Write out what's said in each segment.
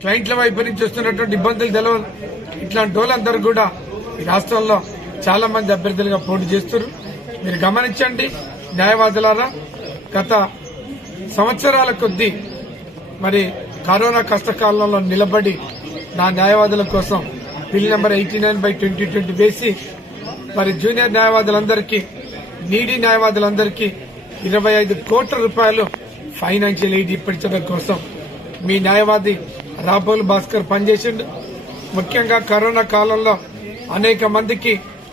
క్లయింట్ల వైపు నుంచి వస్తున్నటువంటి ఇబ్బందులు తెలవదు. ఇట్లాంటి వాళ్ళందరూ కూడా ఈ రాష్ట్రంలో చాలా మంది అభ్యర్థులుగా పోటీ చేస్తున్నారు. మీరు గమనించండి న్యాయవాదులారా గత సంవత్సరాల కొద్దీ మరి కరోనా కష్టకాలంలో నిలబడి నా న్యాయవాదుల కోసం bill number eighty nine by twenty twenty వేసి మరి జూనియర్ న్యాయవాదులందరికీ నీడీ న్యాయవాదులందరికీ ఇరవై ఐదు కోట్ల రూపాయలు ఫైనాన్షియల్ ఎయిడ్ ఇప్పించడం కోసం మీ న్యాయవాది రాపల్ భాస్కర్ పనిచేసిండు. ముఖ్యంగా కరోనా కాలంలో అనేక మందికి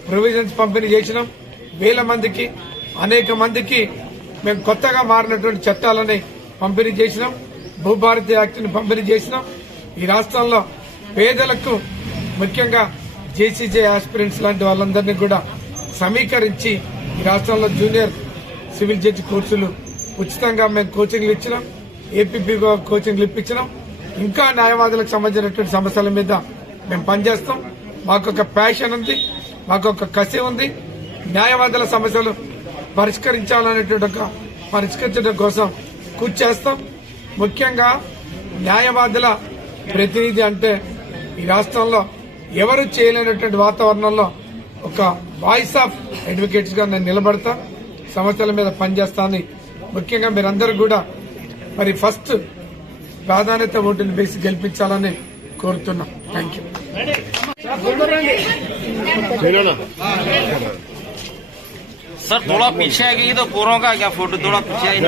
ప్రొవిజన్స్ పంపిణీ చేసినాం. వేల మందికి అనేక మందికి మేము కొత్తగా మారినటువంటి చట్టాలని పంపిణీ చేసినాం. భూభారతి యాక్ట్ని పంపిణీ చేసినాం. ఈ రాష్ట్రంలో పేదలకు ముఖ్యంగా జేసీజే ఆస్పిరెంట్స్ లాంటి వాళ్ళందరినీ కూడా సమీకరించి ఈ రాష్ట్రంలో జూనియర్ సివిల్ జడ్జి కోర్సులు ఉచితంగా మేము కోచింగ్లు ఇచ్చినాం. ఏపీపీ కోచింగ్లు ఇప్పించినాం. ఇంకా న్యాయవాదులకు సంబంధించినటువంటి సమస్యల మీద మేము పనిచేస్తాం. మాకొక ప్యాషన్ ఉంది. మాకొక కసి ఉంది. న్యాయవాదుల సమస్యలు పరిష్కరించాలనేటువంటి ఒక పరిష్కరించడం కోసం కృషి చేస్తాం. ముఖ్యంగా న్యాయవాదుల ప్రతినిధి అంటే ఈ రాష్ట్రంలో ఎవరు చేయలేనటువంటి వాతావరణంలో ఒక వాయిస్ ఆఫ్ అడ్వకేట్స్గా నేను నిలబడతా సమస్యల మీద పనిచేస్తానని ముఖ్యంగా మీరందరూ కూడా మరి ఫస్ట్ ప్రాధాన్యత ఓటుని వేసి గెలిపించాలని కోరుతున్నాం థ్యాంక్ యూ सर थोड़ा पीछे आएगी तो पूरों का क्या फोटो थोड़ा पीछे आई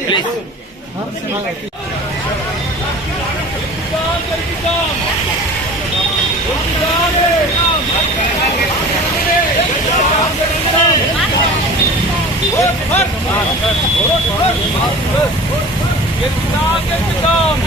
please Get down, get down.